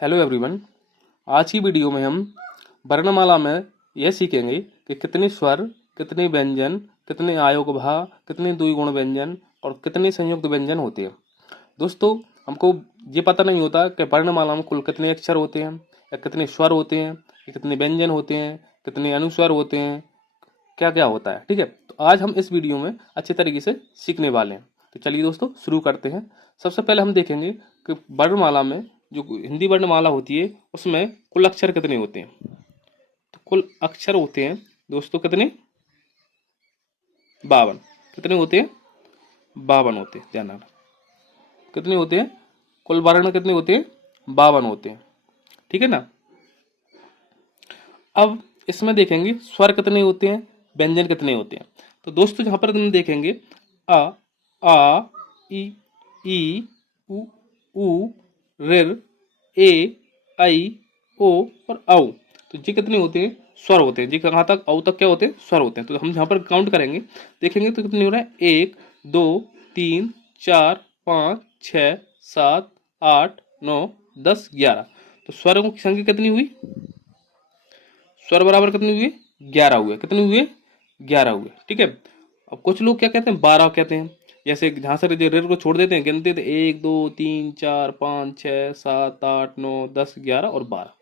Hello everyone. आज की video में हम वर्णमाला में यह सीखेंगे कि कितने स्वर, कितने व्यंजन, कितने आयोगभा, कितने द्विगुण व्यंजन और कितने संयुक्त व्यंजन होते हैं। दोस्तों, हमको ये पता नहीं होता कि वर्णमाला में कुल कितने अक्षर होते हैं, या कितने स्वर होते हैं, या कितने व्यंजन होते हैं, कितने अनुस्वर होते हैं, क्या क्या होता है। ठीक है, तो आज हम इस वीडियो में अच्छे तरीके से सीखने वाले हैं। तो चलिए दोस्तों शुरू करते हैं। सबसे पहले हम देखेंगे कि वर्णमाला में जो हिंदी वर्णमाला होती है उसमें कुल अक्षर कितने होते हैं। तो कुल अक्षर होते हैं दोस्तों कितने, 52। कितने होते हैं? 52 होते हैं। ध्यान रखना, कितने होते हैं? कुल वर्ण कितने होते हैं? 52 होते हैं। ठीक है ना। अब इसमें देखेंगे स्वर कितने होते हैं, व्यंजन कितने होते हैं। तो दोस्तों यहाँ पर हम देखेंगे अ, आ, ई, उ, ऋ, ए, ऐ, ओ और औ। तो ये कितने होते हैं? स्वर होते हैं। जी कहाँ तक? औ तक क्या होते हैं? स्वर होते हैं। तो हम यहाँ पर काउंट करेंगे, देखेंगे तो कितने हो रहा है? 1 2 3 4 5 6 7 8 9 10 11। तो स्वरों की संख्या कितनी हुई? स्वर बराबर कितने हुए? 11 हुए। कितने हुए? 11 हुए। ठीक है। अब कुछ लोग क्या कहते हैं? 12 कहते हैं। जैसे जहां से रेर को छोड़ देते हैं, गिनते थे 1 2 3 4 5 6 7 8 9 10 11 और 12।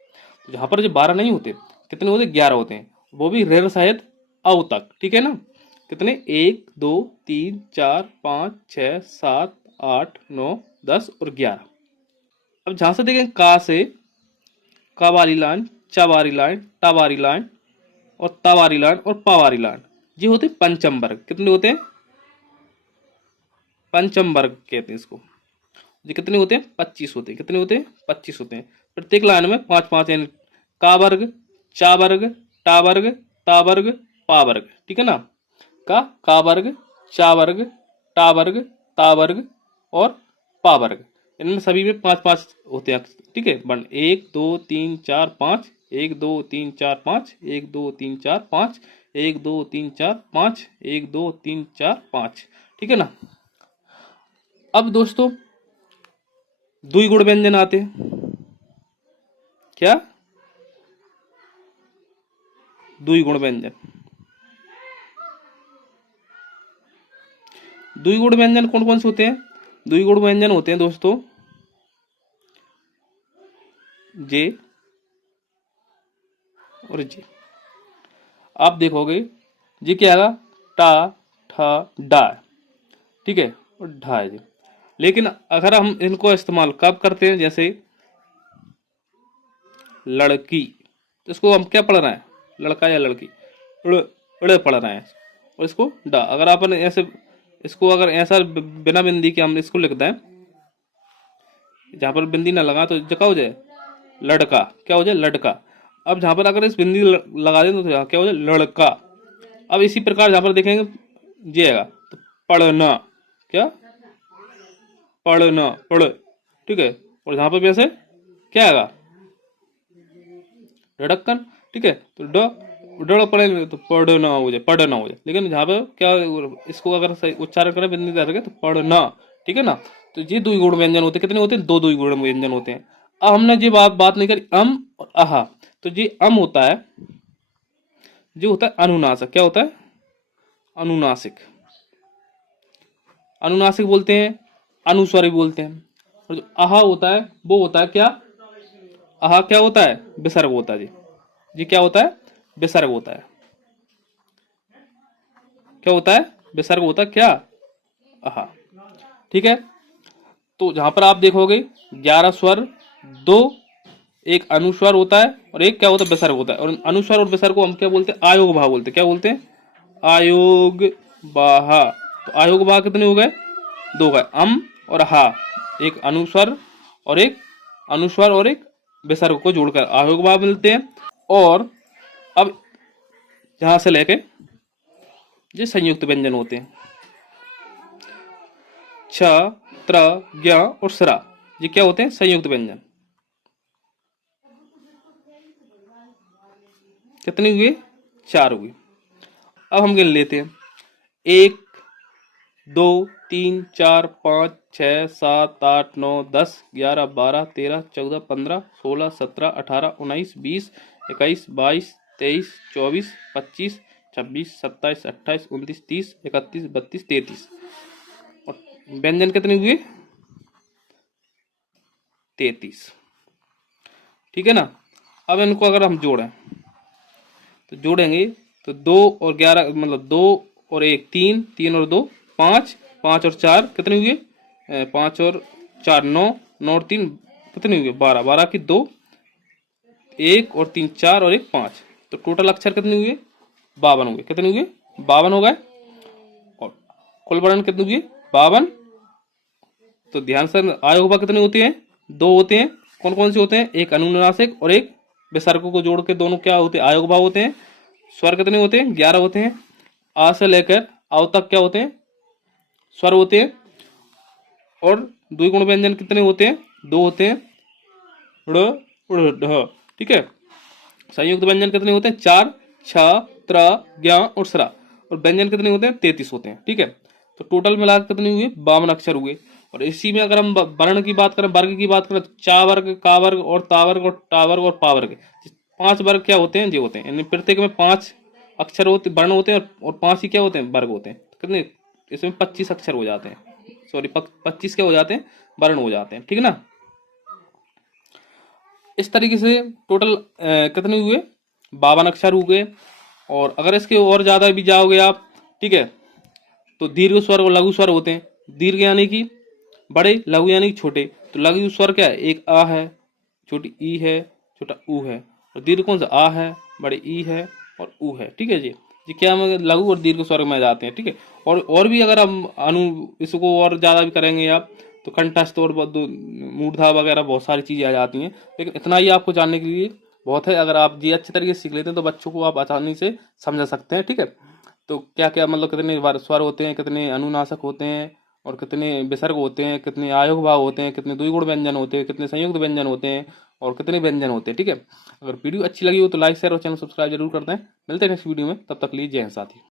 तो जहां पर जो 12 नहीं होते, कितने होते? 11 होते हैं। वो भी रेर शायद अव तक। ठीक है ना। कितने? 1 2 3 4 5 6 7 8 9 10 और 11। अब जहां से देखें का से का वाली लाइन, चा वाली लाइन, टा वाली लाइन और ता वाली लाइन और पा वाली लाइन, ये होते पंचम वर्ग। कितने होते हैं? पंचम वर्ग कहते हैं इसको। ये कितने होते हैं? 25 होते हैं। कितने होते हैं? 25 होते हैं। प्रत्येक लाइन में 5 5 यानी का वर्ग, चा वर्ग, टा वर्ग, ता वर्ग, पा वर्ग। ठीक है ना। का वर्ग, चा वर्ग, टा वर्ग, ता वर्ग और पा वर्ग। इनमें सभी में 5 5 होते हैं। ठीक है। बन 1 2 3 4 5, 1 2 3 4 5, 1 2 3 4 5, 1 2 3 4 5, 1 2 3 4 5। ठीक है ना। अब दोस्तों द्विगुण व्यंजन आते हैं। क्या? द्विगुण व्यंजन। द्विगुण व्यंजन कौन कौन से होते हैं? द्विगुण व्यंजन होते हैं दोस्तों जे और जे। आप देखोगे जी क्या आएगा? टा, ठा, डा। ठीक है। और ढा है जी। लेकिन अगर हम इनको इस्तेमाल कब करते हैं, जैसे लड़की, तो इसको हम क्या पढ़ रहे हैं? लड़का या लड़की, उड़ उड़े पढ़ रहे हैं। और इसको डा, अगर अपन ऐसे इसको अगर ऐसा बिना बिंदी के हम इसको लिखते हैं, जहां पर बिंदी ना लगा, तो क्या हो जाए? लड़का। क्या हो जाए? लड़का। अब जहां पर अगर इस बिंदी लगा दें तो क्या हो जाए? लड़का। अब इसी प्रकार जहां पर देखेंगे ये आएगा, तो पढ़ना। क्या? पढ़ना, पढ़। ठीक है। और जहां पर वैसे क्या आएगा? ढक्कन। ठीक है। तो डड़ पढ़ेंगे तो पढ़ना हो जाए, पढ़ना हो जाए। लेकिन जहां पर क्या, इसको अगर सही उच्चारण करें बिंदी करके तो पढ़ना। ठीक है ना। तो ये द्विगुण व्यंजन होते हैं। कितने होते हैं? दो द्विगुण व्यंजन होते हैं। अब हमने जी बात नहीं करी अम और आहा। तो ये अम होता है, जो होता है अनुनासिक। क्या होता है? अनुनासिक। अनुनासिक बोलते हैं, अनुस्वर भी बोलते हैं। और जो आहा होता है वो होता है क्या? आहा क्या होता है? विसर्ग होता है जी। जी क्या होता है? विसर्ग होता है। क्या होता है? विसर्ग होता है। क्या? आहा। ठीक है। तो जहां पर आप देखोगे 11 स्वर, दो, एक अनुस्वर होता है और एक क्या होता है? विसर्ग होता है। और अनुस्वर और विसर्ग को हम क्या बोलते हैं? आयोग भाव बोलते हैं। क्या बोलते हैं? आयोग बाहा। तो आयोग बाहा कितने हो गए? दो गए। अम और हा, एक अनुस्वर और एक विसर्ग को जोड़कर आयोग बाहा मिलते हैं। और अब यहां से लेके ये संयुक्त व्यंजन होते हैं। छ, त्र, ज्ञ और स्रा, ये क्या होते हैं? संयुक्त व्यंजन। कितने हुए? 4 हुए। अब हम गिन लेते हैं। 1 2 3 4 5 6 7 8 9 10 11 12 13 14 15 16 17 18 19 20 21 22 23 24 25 26 27 28 29 30 31 32 33। और व्यंजन कितने हुए? 33। ठीक है ना। अब इनको अगर हम जोड़ें तो जोड़ेंगे तो 2 और 11 मतलब 2 और 1 3, 3 और 2 5, 5 और 4 कितने हुए? 5 और 4 9, 9 और 3 कितने हुए? 12, 12 की 2, 1 और 3 4 और 1 5। तो टोटल अक्षर कितने हुए? 52 हुए। कितने हुए? 52 हो गए। और कुल वर्ण कितने हुए? 52। तो ध्यान से, आयोगवा कितने होते हैं? 2 होते हैं। कौन कौन से होते हैं? एक अनुनासिक और एक विसर्ग को जोड़ के दोनों क्या होते हैं? आयोगवा होते हैं। स्वर कितने होते हैं? 11 होते हैं। आ से लेकर आओ तक क्या होते हैं? स्वर होते हैं। और द्विगुण व्यंजन कितने होते हैं? 2 होते हैं। ड़ उड़ ढ। ठीक है। संयुक्त व्यंजन कितने होते हैं? 4, छ, त्र, ज्ञ और स्रा। और व्यंजन कितने होते हैं? 33 होते हैं। ठीक है। तो टोटल मिलाकर कितने हुए? 52 अक्षर हुए। और इसी में अगर हम वर्ण की बात करें, वर्ग की बात करें, चा वर्ग, का वर्ग और ता वर्ग और टा वर्ग और पा वर्ग, 5 वर्ग क्या होते हैं? ये होते हैं। यानी प्रत्येक में 5 अक्षर होते, वर्ण होते हैं, और 5 ही क्या होते हैं? वर्ग होते हैं। कितने? इसमें 25 अक्षर हो जाते हैं। सॉरी, 25 क्या हो जाते हैं? वर्ण हो जाते हैं। ठीक है ना। इस तरीके से टोटल कितने हुए? 52 अक्षर हुए। और अगर इसके और ज्यादा भी जाओगे आप, ठीक है, तो दीर्घ स्वर और लघु स्वर होते हैं। दीर्घ यानी कि बड़े, लघु यानी कि छोटे। तो लघु स्वर क्या है? एक आ है, छोटी ई है, छोटा ऊ है। और दीर्घ कौन सा? आ है, बड़े ई है और ऊ है। ठीक है जी। ये क्या में लघु और दीर्घ स्वर में जाते हैं। ठीक है। और भी अगर हम इसको और ज्यादा भी करेंगे आप, तो कंठस्थ और मूर्धा वगैरह बहुत सारी चीजें आ जाती हैं। लेकिन इतना ही आपको जानने के लिए बहुत है। अगर आप ये अच्छे तरीके से सीख लेते हैं तो बच्चों को आप आसानी से समझा सकते हैं। ठीक है। तो क्या क्या मतलब कितने स्वर होते हैं, कितने अनुनासिक होते हैं, और कितने विसर्ग होते हैं, कितने आयोग भाव होते हैं, कितने द्विगुण व्यंजन होते हैं, कितने संयुक्त व्यंजन होते हैं, और कितने व्यंजन होते हैं। ठीक है। अगर वीडियो अच्छी लगी हो तो लाइक शेयर और चैनल सब्सक्राइब जरूर करते हैं। मिलते हैं नेक्स्ट वीडियो में। तब तक लीजिए जय हिंद साथी।